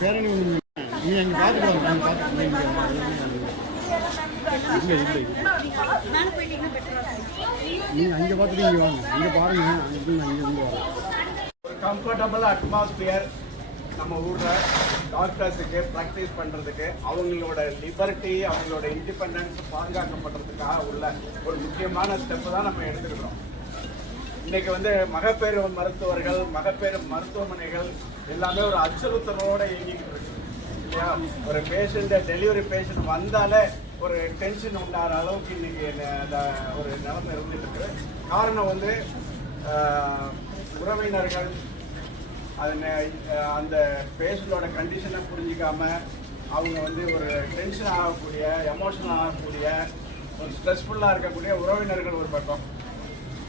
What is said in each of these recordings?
பேரணி நீ அங்கே பார்த்துக்கலாம் இல்லை இல்லை நீங்கள் அங்கே பார்த்துட்டு இங்கே வாங்க அங்கே பாருங்க அங்கே இருந்து வாங்க. ஒரு கம்ஃபர்டபுள் அட்மாஸ்பியர் நம்ம ஊரில் டாக்டர்ஸுக்கு ப்ராக்டிஸ் பண்ணுறதுக்கு அவங்களோட லிபர்ட்டி அவங்களோட இண்டிபெண்டன்ஸ் பாதுகாக்கப்படுறதுக்காக உள்ள ஒரு முக்கியமான ஸ்டெப்பு தான் நம்ம எடுத்துக்கிறோம். இன்னைக்கு வந்து மகப்பேறு மருத்துவர்கள் மகப்பேறு மருத்துவமனைகள் எல்லாமே ஒரு அச்சுறுத்தலோடு இயங்கிட்டு இருக்கு இல்லையா? ஒரு பேஷண்ட் டெலிவரி பேஷண்ட் வந்தாலே ஒரு டென்ஷன் உண்டாகிற அளவுக்கு இன்னைக்கு ஒரு நிலைமை இருந்துட்டு இருக்கு. காரணம் வந்து உறவினர்கள் அந்த பேஷண்டோட கண்டிஷனை புரிஞ்சிக்காம அவங்க வந்து ஒரு டென்ஷன் ஆகக்கூடிய எமோஷனல் ஆகக்கூடிய ஒரு ஸ்ட்ரெஸ்ஃபுல்லாக இருக்கக்கூடிய உறவினர்கள் ஒரு பக்கம்,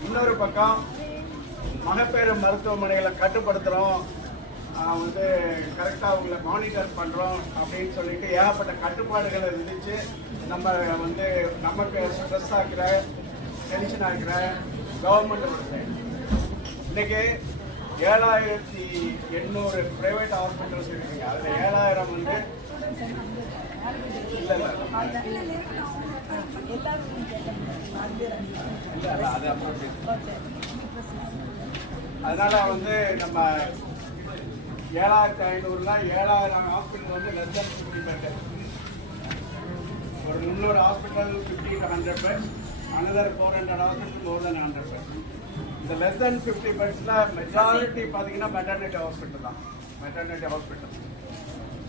இன்னொரு பக்கம் மகப்பேறு மருத்துவமனைகளை கட்டுப்படுத்துகிறோம் வந்து கரெக்டாக அவங்கள மானிட்டர் பண்ணுறோம் அப்படின்னு சொல்லிட்டு ஏகப்பட்ட கட்டுப்பாடுகளை விதித்து நம்ம வந்து நமக்கு ஸ்ட்ரெஸ் ஆகிற டென்ஷன் ஆகிற கவர்மெண்ட் இன்னைக்கு 7800 பிரைவேட் ஹாஸ்பிட்டல்ஸ் இருக்குங்க. அதில் 7000 வந்து அதனால வந்து நம்ம 7500ல 7000 ஹாஸ்பிட்டல் வந்து லெஸ் தென் 50 பெட். ஒரு 300 hospital 50 to 100 bed, another 400 hospital more than 100 bed. இந்த லெஸ் தென் 50 பெட்ஸில் மெஜாரிட்டி பார்த்தீங்கன்னா மெட்டர்னிட்டி ஹாஸ்பிட்டல் தான், மெட்டர்னிட்டி ஹாஸ்பிட்டல்.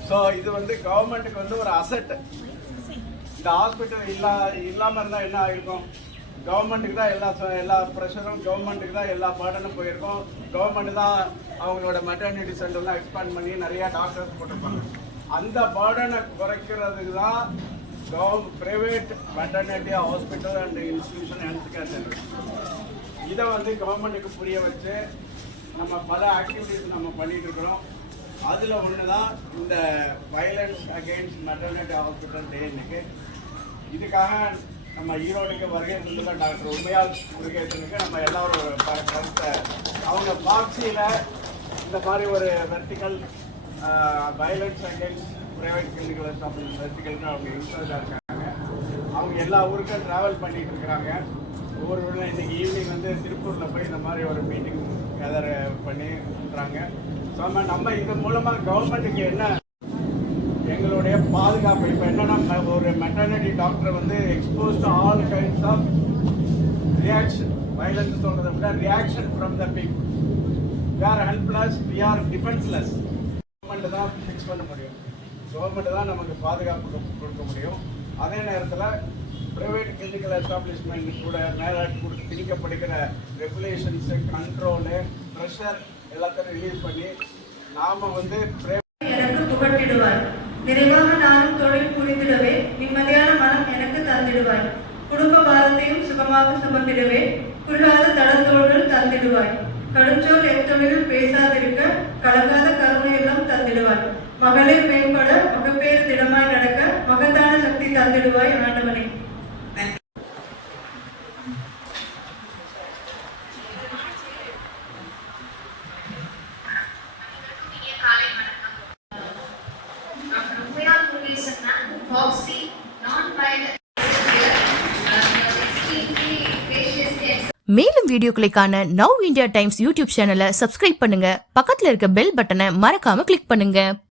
ஸோ இது வந்து கவர்மெண்ட்டுக்கு வந்து ஒரு அசெட். இந்த ஹாஸ்பிட்டல் இல்லாமல் இருந்தால் என்ன ஆகிருக்கும்? கவர்மெண்ட்டுக்கு தான் எல்லா ப்ரெஷரும், கவர்மெண்ட்டுக்கு தான் எல்லா பேர்டனும் போயிருக்கும். கவர்மெண்ட் தான் அவங்களோட மெட்டர்னிட்டி சென்டர்லாம் எக்ஸ்பேண்ட் பண்ணி நிறையா டாக்டர்ஸ் போட்டிருப்பாங்க. அந்த பேர்டனை குறைக்கிறதுக்கு தான் private maternity hospital and institution health care centre. இதை வந்து கவர்மெண்ட்டுக்கு புரிய வச்சு நம்ம பல ஆக்டிவிட்டிஸ் நம்ம பண்ணிட்டு இருக்கிறோம். அதில் ஒன்று தான் இந்த வயலன்ஸ் அகெயின்ஸ்ட் மெட்டர்னிட்டி ஹாஸ்பிட்டல் டே. இன்னைக்கு இதுக்காக நம்ம ஈரோடுக்கு வருகை தந்துள்ள டாக்டர் உண்மையால் முருகேசனுக்கு நம்ம எல்லாரும் கருத்தை அவங்க பாக்ஸியில் இந்த மாதிரி ஒரு vertical violence against private clinical establishment வெர்டிக்கல்னு அவங்க இன்சார்ஜாக இருக்காங்க. அவங்க எல்லா ஊருக்கும் ட்ராவல் பண்ணிட்டு இருக்கிறாங்க. ஒவ்வொரு ஊரில் இன்றைக்கி ஈவினிங் வந்து திருப்பூரில் போய் இந்த மாதிரி ஒரு மீட்டிங் கேதர் பண்ணின்றாங்க. ஸோ நம்ம இது மூலமாக கவர்மெண்ட்டுக்கு என்ன எங்களுடைய பாதுகாப்பு இப்போ என்னன்னா, ஒரு மெட்டர்னிட்டி டாக்டர் வந்து expose to all kinds of reaction, violence சொல்கிறத விட reaction from the people. We are helpless, we are defenceless. Government தான் ஃபிக்ஸ் பண்ண முடியும், கவர்மெண்ட்டு தான் நமக்கு பாதுகாப்பு கொடுக்க முடியும். அதே நேரத்தில் ப்ரைவேட் கிளினிக்கல் எஸ்டாப்ளிஷ்மெண்ட் கூட மேலே திணிக்கப்படுகிற ரெகுலேஷன்ஸு, கண்ட்ரோலு, ப்ரெஷர் எல்லாத்தையும் ரிலீஸ் பண்ணி நாம் வந்து எனக்கு புகட்டிடுவாய். நிறைவாக நானும் தொழில் புரிந்திடவே நிம்மதியான மனம் எனக்கு தந்திடுவாய். குடும்ப பாரத்தையும் சுகமாக சுமந்திடவே குறுகாத தடந்தோள்கள் தந்திடுவாய். கடுஞ்சோல் எத்தொழிலும் பேசாதிருக்க கலங்காத கருணை எல்லாம் தந்திடுவாய். மகளிர் மேம்பட மகப்பேறு திடமாய் நடக்க மகத்தான சக்தி மேலும் வீடியோக்களை காண நவ் இந்தியா டைம்ஸ் யூடியூப் சேனலை சப்ஸ்கிரைப் பண்ணுங்க. பக்கத்துல இருக்க பெல் பட்டனை மறக்காம கிளிக் பண்ணுங்க.